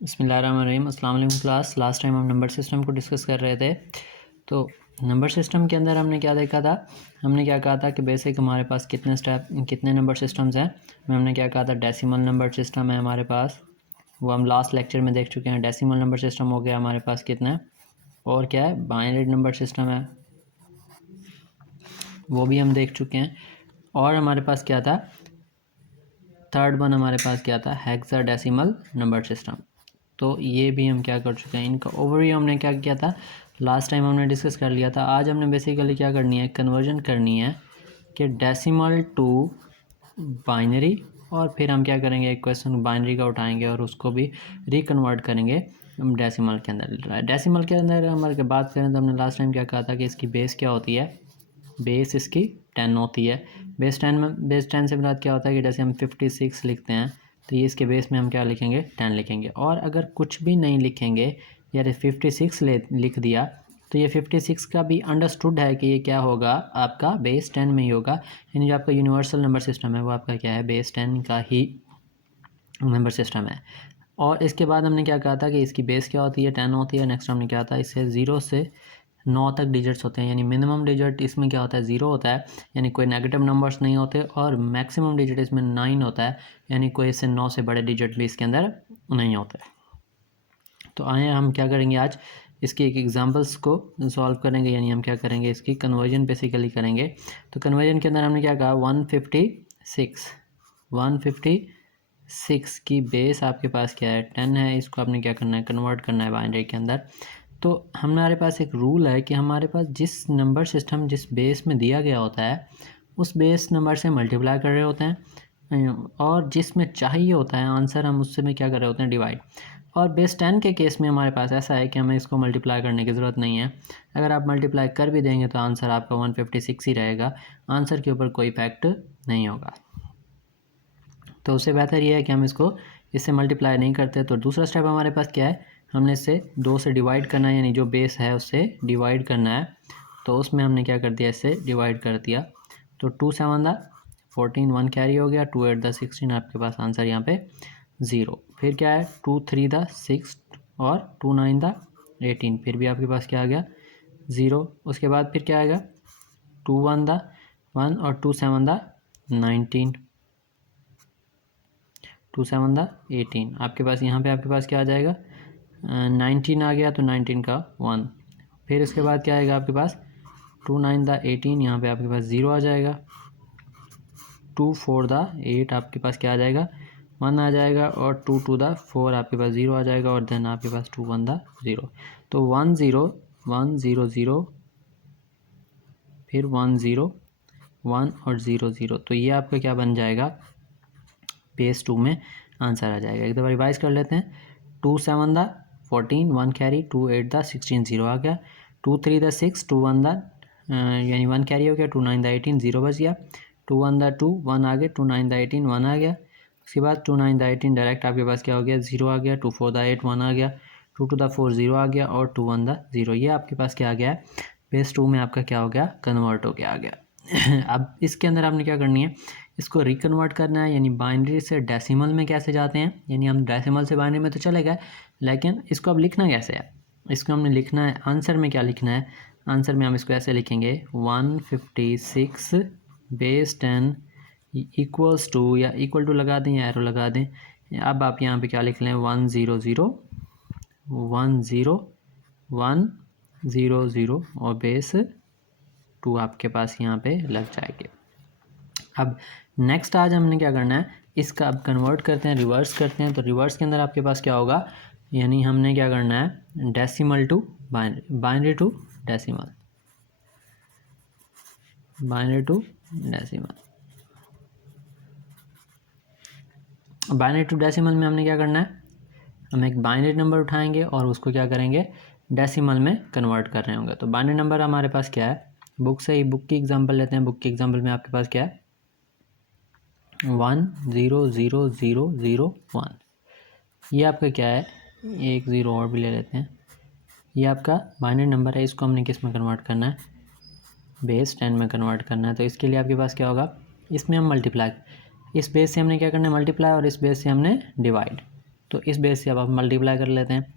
बिस्मिल्लाहिर्रहमानिर्रहीम। अस्सलाम वालेकुम क्लास। लास्ट टाइम हम नंबर सिस्टम को डिस्कस कर रहे थे। तो नंबर सिस्टम के अंदर हमने क्या देखा था, हमने क्या कहा था कि बेसिक हमारे पास कितने नंबर सिस्टम्स हैं। हमने क्या कहा था, डेसिमल नंबर सिस्टम है हमारे पास, वो हम लास्ट लेक्चर में देख चुके हैं। डेसिमल नंबर सिस्टम हो गया हमारे पास कितना है, और क्या है, बाइनरी नंबर सिस्टम है, वो भी हम देख चुके हैं। और हमारे पास क्या था, थर्ड वन हमारे पास क्या था, हेक्साडेसिमल नंबर सिस्टम। तो ये भी हम क्या कर चुके हैं, इनका ओवरव्यू हमने क्या किया था, लास्ट टाइम हमने डिस्कस कर लिया था। आज हमने बेसिकली क्या करनी है, कन्वर्जन करनी है कि डेसिमल टू बाइनरी, और फिर हम क्या करेंगे, एक क्वेश्चन बाइनरी का उठाएंगे और उसको भी रिकन्वर्ट करेंगे डेसिमल के अंदर। डेसिमल के अंदर हमारे बात करें तो हमने लास्ट टाइम क्या कहा था कि इसकी बेस क्या होती है, बेस इसकी 10 होती है। बेस 10 से मुराद क्या होता है कि जैसे हम 56 लिखते हैं तो ये इसके बेस में हम क्या लिखेंगे, 10 लिखेंगे। और अगर कुछ भी नहीं लिखेंगे, यानी 56 लिख दिया, तो ये 56 का भी अंडरस्टूड है कि ये क्या होगा, आपका बेस 10 में ही होगा। यानी जो आपका यूनिवर्सल नंबर सिस्टम है वो आपका क्या है, बेस 10 का ही नंबर सिस्टम है। और इसके बाद हमने क्या कहा था कि इसकी बेस क्या होती है, 10 होती है। नेक्स्ट हमने क्या था, इससे 0 से 9 तक डिजिट्स होते हैं, यानी मिनिमम डिजिट इसमें क्या होता है, 0 होता है, यानी कोई नेगेटिव नंबर्स नहीं होते। और मैक्सिमम डिजिट इसमें 9 होता है, यानी कोई इससे 9 से बड़े डिजिट भी इसके अंदर नहीं होते। तो आए हम क्या करेंगे, आज इसकी एक एग्जांपल्स को सॉल्व करेंगे, यानी हम क्या करेंगे, इसकी कन्वर्जन बेसिकली करेंगे। तो कन्वर्जन के अंदर हमने क्या कहा, 156 की बेस आपके पास क्या है, 10 है। इसको आपने क्या करना है, कन्वर्ट करना है बाइनरी के अंदर। तो हमारे पास एक रूल है कि हमारे पास जिस नंबर सिस्टम जिस बेस में दिया गया होता है उस बेस नंबर से मल्टीप्लाई कर रहे होते हैं, और जिसमें चाहिए होता है आंसर हम उससे में क्या कर रहे होते हैं, डिवाइड। और बेस 10 के केस में हमारे पास ऐसा है कि हमें इसको मल्टीप्लाई करने की ज़रूरत नहीं है। अगर आप मल्टीप्लाई कर भी देंगे तो आंसर आपका 156 ही रहेगा, आंसर के ऊपर कोई इफेक्ट नहीं होगा। तो उससे बेहतर ये है कि हम इससे मल्टीप्लाई नहीं करते। तो दूसरा स्टेप हमारे पास क्या है, हमने इसे 2 से डिवाइड करना है, यानी जो बेस है उससे डिवाइड करना है। तो उसमें हमने क्या कर दिया, इससे डिवाइड कर दिया। तो 2 7 14, 1 कैरी हो गया, 2 8 16, आपके पास आंसर यहाँ पे 0। फिर क्या है, 2 3 6 और 2 9 18, फिर भी आपके पास क्या आ गया, 0। उसके बाद फिर क्या आएगा, 2 1 1 और 2 7 19, 2 7 18, आपके पास यहाँ पे आपके पास क्या आ जाएगा, 19 आ गया, तो 19 का 1। फिर इसके बाद क्या आएगा आपके पास, 2 9 18, यहाँ पे आपके पास 0 आ जाएगा। 2 4 8, आपके पास क्या आ जाएगा, 1 आ जाएगा। और 2 2 4, आपके पास 0 आ जाएगा। और देन आपके पास 2 1 0। तो 1 0 1 0 0, फिर 1 0 1 और 0 0, तो ये आपका क्या बन जाएगा, बेस 2 में आंसर आ जाएगा। एक दफ़ा रिवाइज कर लेते हैं। 2 7 14, 1 कैरी, 2 8 16, 0 आ गया। 2 3 6, 2 1 यानी 1 कैरी हो गया, 2 9 18, 0 बच गया। 2 1 2 1 आ गया, 2 9 18, 1 आ गया। उसके बाद 2 9 18 डायरेक्ट आपके पास क्या हो गया, 0 आ गया। 2 4 8, 1 आ गया। 2 2 4, 0 आ गया। और 2 1 0, ये आपके पास क्या आ गया है, बेस 2 में आपका क्या हो गया, कन्वर्ट हो गया आ गया। अब इसके अंदर आपने क्या करनी है, इसको रिकन्वर्ट करना है, यानी बाइनरी से डेसिमल में कैसे जाते हैं, यानी हम डेसिमल से बाइनरी में तो चले गए, लेकिन इसको अब लिखना कैसे है, इसको हमने लिखना है, आंसर में क्या लिखना है, आंसर में हम इसको ऐसे लिखेंगे, 156 बेस 10 इक्वल्स टू, या इक्वल टू लगा दें या एरो लगा दें। अब आप यहाँ पे क्या लिख लें, 1 0 0 1 0 1 0 0, और बेस 2 आपके पास यहाँ पे लग जाएंगे। अब नेक्स्ट आज हमने क्या करना है, इसका अब कन्वर्ट करते हैं, रिवर्स करते हैं। तो रिवर्स के अंदर आपके पास क्या होगा, यानी हमने क्या करना है, decimal to binary, binary to decimal, binary to decimal. Binary to decimal में हमने क्या करना है, हम एक बाइनरी नंबर उठाएंगे और उसको क्या करेंगे, डेसिमल में कन्वर्ट कर रहे होंगे। तो बाइनरी नंबर हमारे पास क्या है, बुक से ही बुक की एग्जांपल लेते हैं। बुक की एग्जांपल में आपके पास क्या है, 1 0 0 0 0 1, ये आपका क्या है, एक ज़ीरो और भी ले लेते हैं। ये आपका बाइनरी नंबर है, इसको हमने किस में कन्वर्ट करना है, बेस 10 में कन्वर्ट करना है। तो इसके लिए आपके पास क्या होगा, इसमें हम मल्टीप्लाई, इस बेस से हमने क्या करना है, मल्टीप्लाई, और इस बेस से हमने डिवाइड। तो इस बेस से अब आप मल्टीप्लाई कर लेते हैं।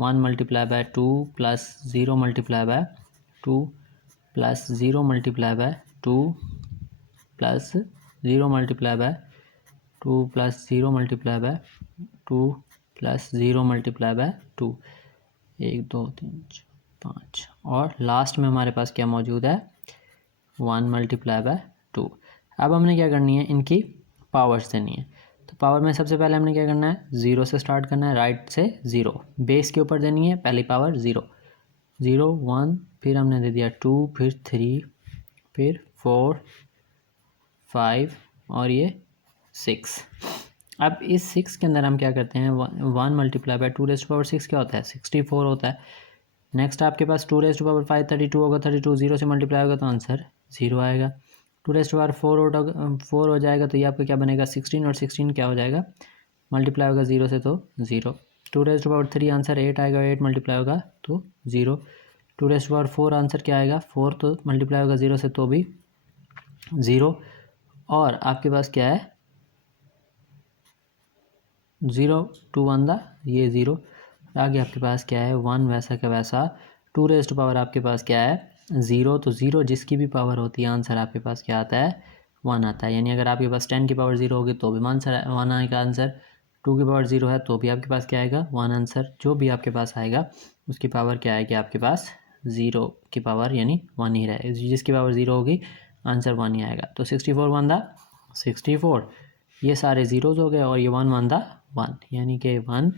1 multiply by 2 plus 0 multiply by 2 plus 0 multiply by 2 plus 0 multiply by 2 plus 0 multiply by 2 plus 0 multiply by 2, 1 2 3 4 5, और लास्ट में हमारे पास क्या मौजूद है, 1 मल्टीप्लाई बाय 2। अब हमने क्या करनी है, इनकी पावर्स देनी है। तो पावर में सबसे पहले हमने क्या करना है, 0 से स्टार्ट करना है, राइट से 0, बेस के ऊपर देनी है पहली पावर 0 0 1, फिर हमने दे दिया 2, फिर 3, फिर 4 5 और ये 6। अब इस 6 के अंदर हम क्या करते हैं, 1 multiply by 2 raise to power 6 क्या होता है, 64 होता है। नेक्स्ट आपके पास 2 रेज़ टू पावर 5 32 होगा, 32 0 से मल्टीप्लाई होगा तो आंसर 0 आएगा। 2 रेज़ टू पावर 4 हो जाएगा तो ये आपका क्या बनेगा 16, और 16 क्या हो जाएगा, मल्टीप्लाई होगा 0 से तो 0। 2 रेज़ टू पावर 3 आंसर 8 आएगा, 8 मल्टीप्लाई होगा तो 0। 2 रेज़ टू पावर 4 आंसर क्या आएगा, 4 तो मल्टीप्लाई होगा 0 से तो भी 0। और आपके पास क्या है, 0 2 1 दा ये 0, आगे आपके पास क्या है 1 वैसा का वैसा। 2 रेज़ टू पावर आपके पास क्या है 0, तो 0 जिसकी भी पावर होती है आंसर आपके पास क्या आता है 1 आता है। यानी अगर आपके पास 10 की पावर 0 होगी तो भी आंसर 1 आएगा आंसर, 2 की पावर 0 है तो भी आपके पास क्या आएगा 1 आंसर। जो भी आपके पास आएगा उसकी पावर क्या आएगी आपके पास 0 की पावर यानी 1 ही रहे, जिसकी पावर 0 होगी आंसर 1 ही आएगा। तो 64 1 दा 64, ये सारे ज़ीरोज़ हो गए और ये 1 1 दा 1, यानी कि 1।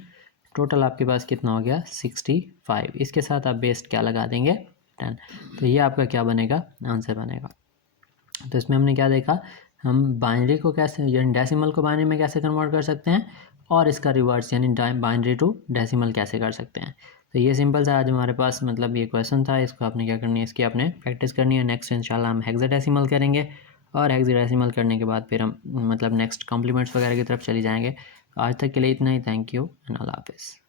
टोटल आपके पास कितना हो गया 65। इसके साथ आप बेस क्या लगा देंगे 10, तो ये आपका क्या बनेगा आंसर बनेगा। तो इसमें हमने क्या देखा, हम बाइनरी को कैसे यानी डेसिमल को बाइनरी में कैसे कन्वर्ट कर सकते हैं, और इसका रिवर्स यानी बाइनरी टू डेसिमल कैसे कर सकते हैं। तो ये सिंपल सा आज हमारे पास मतलब ये क्वेश्चन था, इसको आपने क्या करनी है, इसकी आपने प्रैक्टिस करनी है। नेक्स्ट इंशाल्लाह हम हेक्साडेसिमल करेंगे, और हेक्साडेसिमल करने के बाद फिर हम मतलब नेक्स्ट कॉम्प्लीमेंट्स वगैरह की तरफ चले जाएंगे। आज तक के लिए इतना ही, थैंक यू एंड अल्लाह हाफिज़।